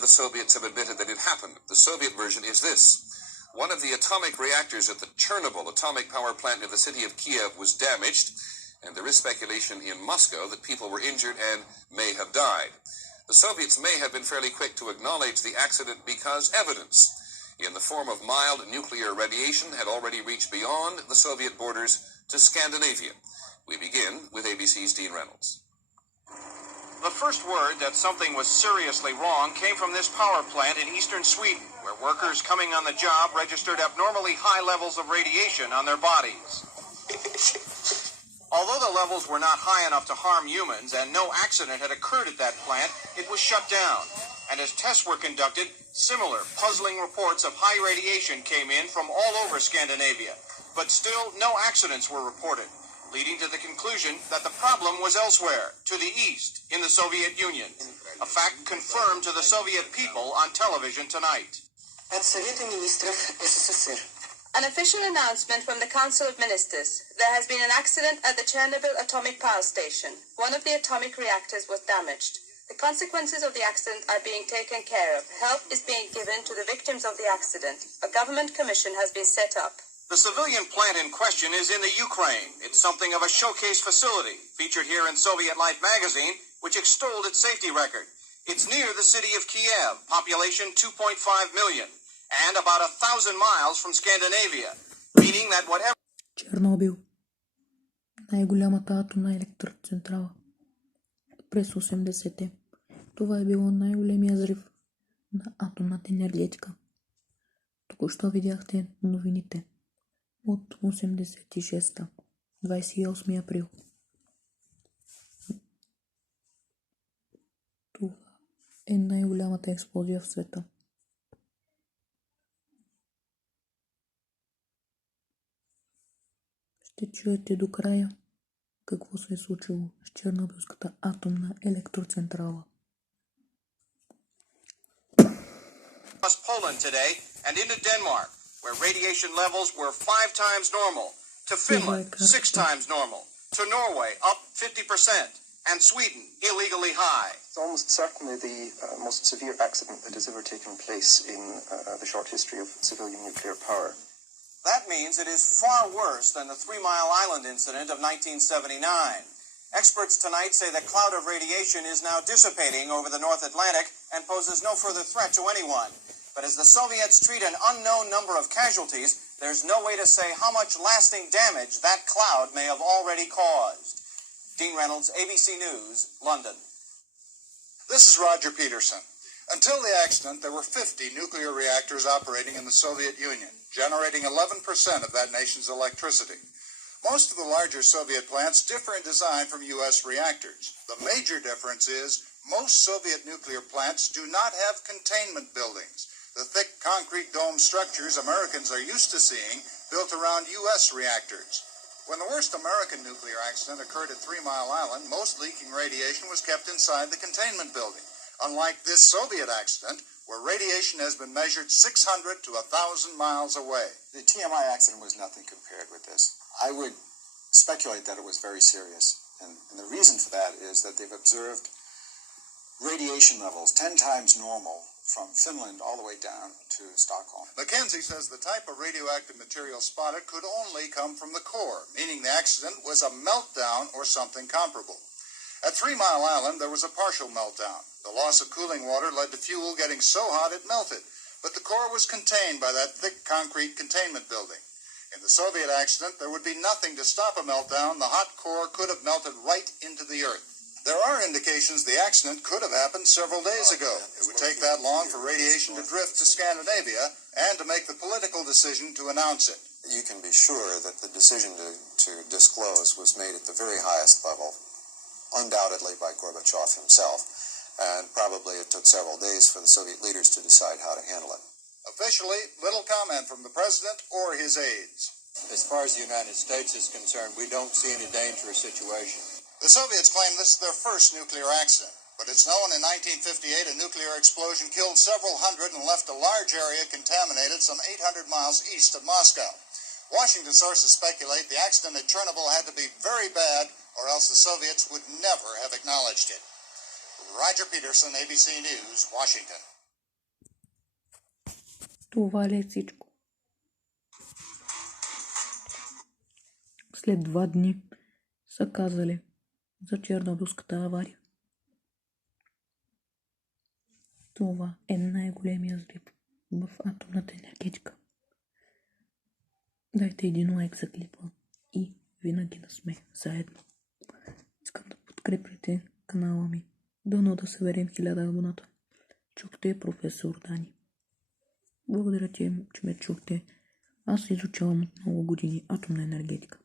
the Soviets have admitted that it happened. The Soviet version is this. One of the atomic reactors at the Chernobyl atomic power plant near the city of Kiev was damaged, and there is speculation in Moscow that people were injured and may have died. The Soviets may have been fairly quick to acknowledge the accident because evidence in the form of mild nuclear radiation had already reached beyond the Soviet borders to Scandinavia. We begin with ABC's Dean Reynolds. The first word that something was seriously wrong came from this power plant in eastern Sweden, where workers coming on the job registered abnormally high levels of radiation on their bodies. Although the levels were not high enough to harm humans and no accident had occurred at that plant, it was shut down. And as tests were conducted, similar puzzling reports of high radiation came in from all over Scandinavia. But still, no accidents were reported, leading to the conclusion that the problem was elsewhere, to the east, in the Soviet Union. A fact confirmed to the Soviet people on television tonight. От Совета Министров СССР. An official announcement from the Council of Ministers. There has been an accident at the Чернобил atomic power station. One of the atomic reactors was damaged. The consequences of the accident are being taken care of. Help is being given to the victims of the accident. A government commission has been set up. The civilian plant in question is in the Ukraine. It's something of a showcase facility, featured here in Soviet Life magazine, which extolled its safety record. It's near the city of Kiev, population 2.5 million, and about 1,000 miles from Scandinavia, meaning that whatever... Чернобил. Най-голямата атомна електроцентрала. През 80-те. Това е било най-големия взрив на атомната енергетика. Току-що видяхте новините от 86-та, 28 април. Това е най-голямата експлозия в света. Ще чуете до края какво се е случило с Чернобилската атомна електроцентрала. Poland today and into Denmark, where radiation levels were 5 times normal, to Finland 6 times normal, to Norway up 50%, and Sweden illegally high. It's almost certainly the most severe accident that has ever taken place in the short history of civilian nuclear power. That means it is far worse than the 3 Mile Island incident of 1979. Experts tonight say the cloud of radiation is now dissipating over the North Atlantic and poses no further threat to anyone. But as the Soviets treat an unknown number of casualties, there's no way to say how much lasting damage that cloud may have already caused. Dean Reynolds, ABC News, London. This is Roger Peterson. Until the accident, there were 50 nuclear reactors operating in the Soviet Union, generating 11% of that nation's electricity. Most of the larger Soviet plants differ in design from U.S. reactors. The major difference is most Soviet nuclear plants do not have containment buildings, the thick concrete dome structures Americans are used to seeing built around U.S. reactors. When the worst American nuclear accident occurred at 3 Mile Island, most leaking radiation was kept inside the containment building, unlike this Soviet accident, where radiation has been measured 600 to 1,000 miles away. The TMI accident was nothing compared with this. I would speculate that it was very serious, and the reason for that is that they've observed radiation levels 10 times normal from Finland all the way down to Stockholm. Mackenzie says the type of radioactive material spotted could only come from the core, meaning the accident was a meltdown or something comparable. At 3 Mile Island, there was a partial meltdown. The loss of cooling water led to fuel getting so hot it melted, but the core was contained by that thick concrete containment building. In the Soviet accident, there would be nothing to stop a meltdown. The hot core could have melted right into the earth. There are indications the accident could have happened several days ago. It would take that long for radiation to drift to Scandinavia and to make the political decision to announce it. You can be sure that the decision to disclose was made at the very highest level, undoubtedly by Gorbachev himself, and probably it took several days for the Soviet leaders to decide how to handle it. Officially, little comment from the president or his aides. As far as the United States is concerned, we don't see any dangerous situation. The Soviets claim this is their first nuclear accident, but it's known in 1958 a nuclear explosion killed several hundred and left a large area contaminated some 800 miles east of Moscow. Washington sources speculate the accident at Chernobyl had to be very bad, or else the Soviets would never have acknowledged it. Roger Peterson, ABC News, Washington. Това ли е всичко? След 2 дни са казали за Чернобилската авария. Това е най-големия взрив в атомната енергетика. Дайте един лайк за клипа и винаги да сме заедно. Искам да подкрепите канала ми. Дано да съберем 1000 абоната. Чухте професор Дани. Благодаря ти, че ме чухте. Аз изучавам от много години атомна енергетика.